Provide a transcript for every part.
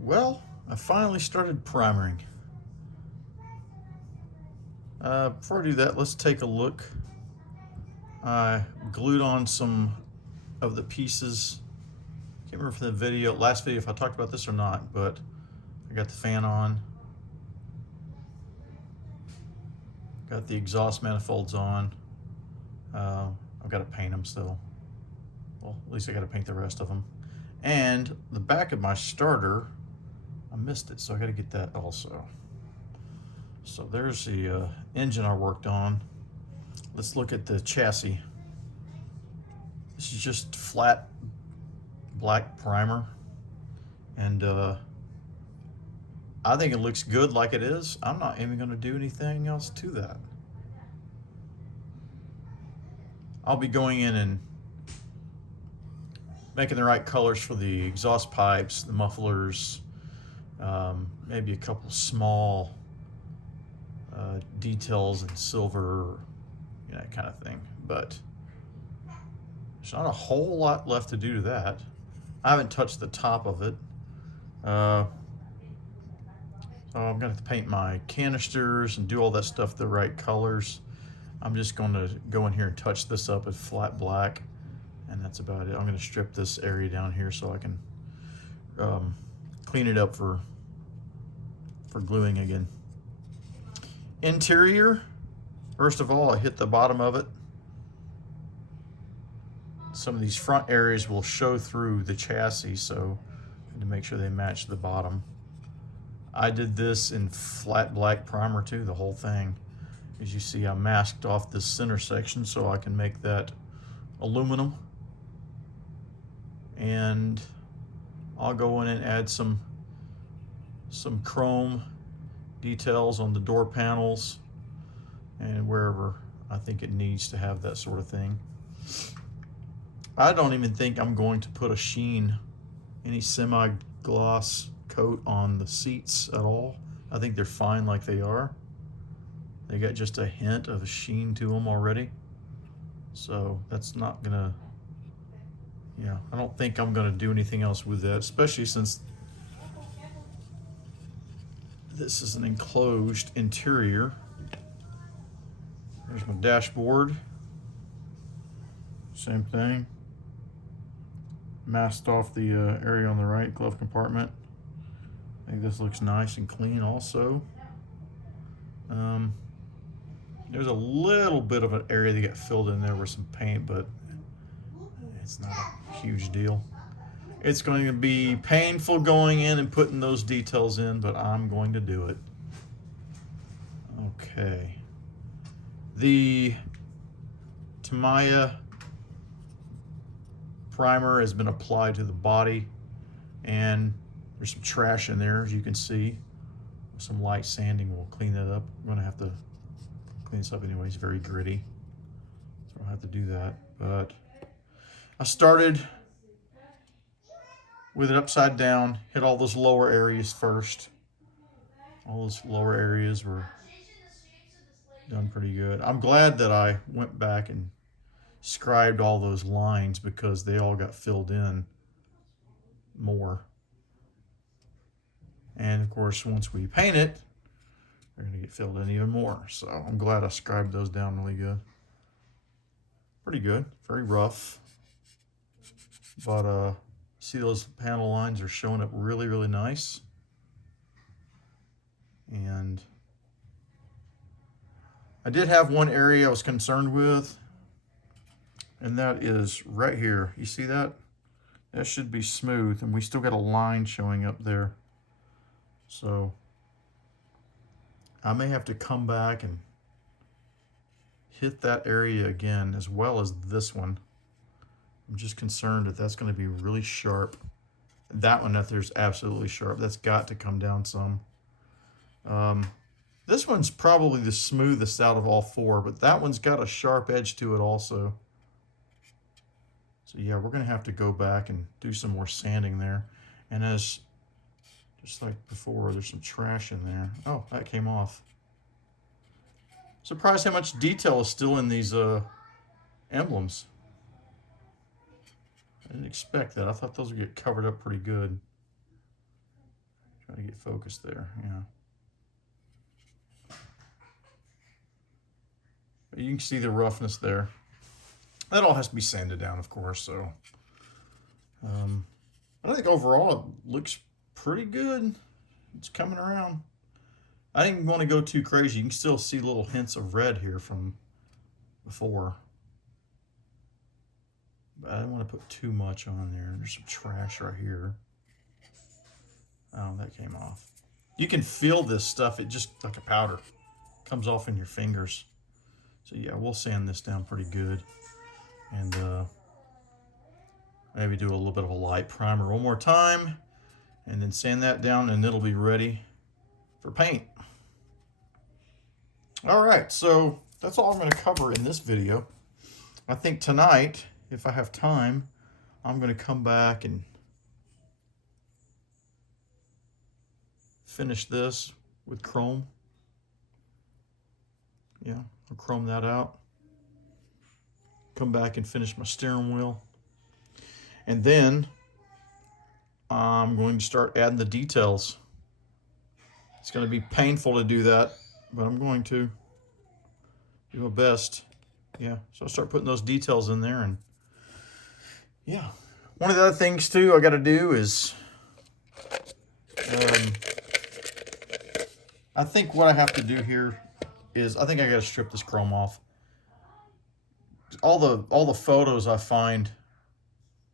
Well, I finally started primering. Before I do that, let's take a look. I glued on some of the pieces. Can't remember from the last video if I talked about this or not, but I got the fan on. Got the exhaust manifolds on. I've got to paint them still. Well, at least I got to paint the rest of them. And the back of my starter, I missed it, so I got to get that also. So there's the engine I worked on. Let's look at the chassis. This is just flat black primer, and I think it looks good like it is. I'm not even going to do anything else to that. I'll be going in and making the right colors for the exhaust pipes, the mufflers, maybe a couple small details in silver, that kind of thing. But there's not a whole lot left to do to that. I haven't touched the top of it. So I'm going to paint my canisters and do all that stuff the right colors. I'm just going to go in here and touch this up with flat black, and that's about it. I'm going to strip this area down here so I can clean it up for gluing again. Interior, first of all, I hit the bottom of it. Some of these front areas will show through the chassis, so to make sure they match the bottom. I did this in flat black primer too, the whole thing. As you see, I masked off this center section so I can make that aluminum. And I'll go in and add some chrome details on the door panels and wherever I think it needs to have that sort of thing. I don't even think I'm going to put a sheen, any semi-gloss coat on the seats at all. I think they're fine like they are. They got just a hint of a sheen to them already. So that's not gonna, I don't think I'm gonna do anything else with that, especially since this is an enclosed interior. There's my dashboard. Same thing. Masked off the area on the right, glove compartment. I think this looks nice and clean also. There's a little bit of an area that got filled in there with some paint, but it's not a huge deal. It's going to be painful going in and putting those details in, but I'm going to do it. Okay. The Tamiya primer has been applied to the body, and there's some trash in there, as you can see. Some light sanding will clean that up. I'm going to have to clean this up anyway. It's very gritty, so I'll have to do that. But I started with it upside down, hit all those lower areas first. All those lower areas were done pretty good. I'm glad that I went back and scribed all those lines because they all got filled in more. And of course, once we paint it, they're going to get filled in even more. So I'm glad I scribed those down really good. Pretty good, very rough. But see those panel lines are showing up really, really nice. And I did have one area I was concerned with, and that is right here. You see that? That should be smooth, and we still got a line showing up there. So I may have to come back and hit that area again, as well as this one. I'm just concerned that that's going to be really sharp. That one, that there's absolutely sharp. That's got to come down some. This one's probably the smoothest out of all four, but that one's got a sharp edge to it also. So yeah, we're going to have to go back and do some more sanding there. And as just like before, there's some trash in there. Oh, that came off. Surprised how much detail is still in these emblems. I didn't expect that. I thought those would get covered up pretty good. Try to get focused there, yeah. But you can see the roughness there. That all has to be sanded down, of course, so. I think overall it looks pretty good. It's coming around. I didn't want to go too crazy. You can still see little hints of red here from before. But I didn't want to put too much on there. There's some trash right here. Oh, that came off. You can feel this stuff. It just, like a powder, comes off in your fingers. So yeah, we'll sand this down pretty good. And maybe do a little bit of a light primer one more time. And then sand that down and it'll be ready for paint. All right, so that's all I'm going to cover in this video. I think tonight, if I have time, I'm going to come back and finish this with chrome. Yeah, I'll chrome that out. Come back and finish my steering wheel. And then I'm going to start adding the details. It's going to be painful to do that, but I'm going to do my best. Yeah, so I'll start putting those details in there. And yeah, one of the other things too I got to do is I think what I have to do here is I think I got to strip this chrome off. All the photos I find,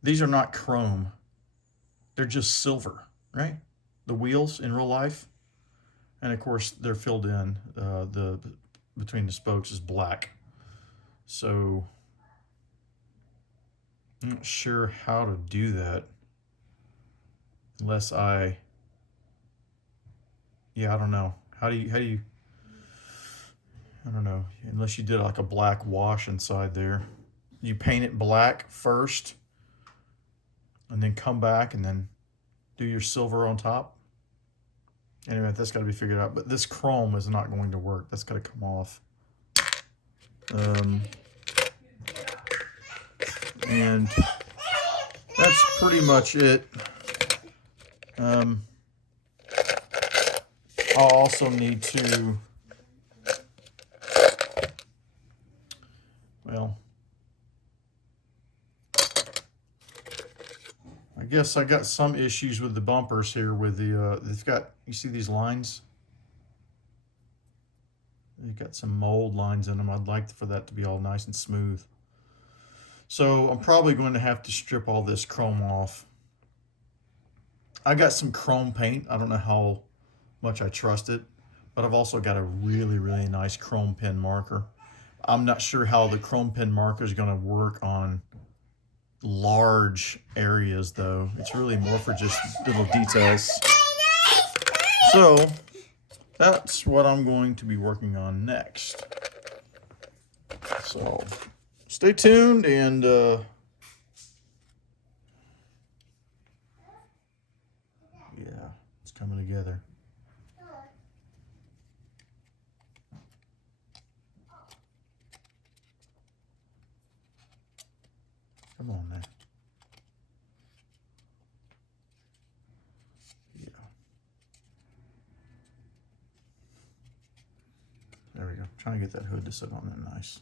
these are not chrome. They're just silver, right? The wheels in real life. And of course they're filled in, between the spokes is black. So I'm not sure how to do that unless I don't know. How do you, I don't know, unless you did like a black wash inside there. You paint it black first and then come back and then do your silver on top. Anyway, that's got to be figured out. But this chrome is not going to work. That's got to come off. And that's pretty much it. I'll also need to, well, I guess I got some issues with the bumpers here with the, they've got, you see these lines? They've got some mold lines in them. I'd like for that to be all nice and smooth. So I'm probably going to have to strip all this chrome off. I got some chrome paint. I don't know how much I trust it, but I've also got a really, really nice chrome pen marker. I'm not sure how the chrome pen marker is going to work on large areas though. It's really more for just little details. So that's what I'm going to be working on next. So stay tuned and yeah, it's coming together. Come on now. Yeah. There we go. Trying to get that hood to sit on there nice.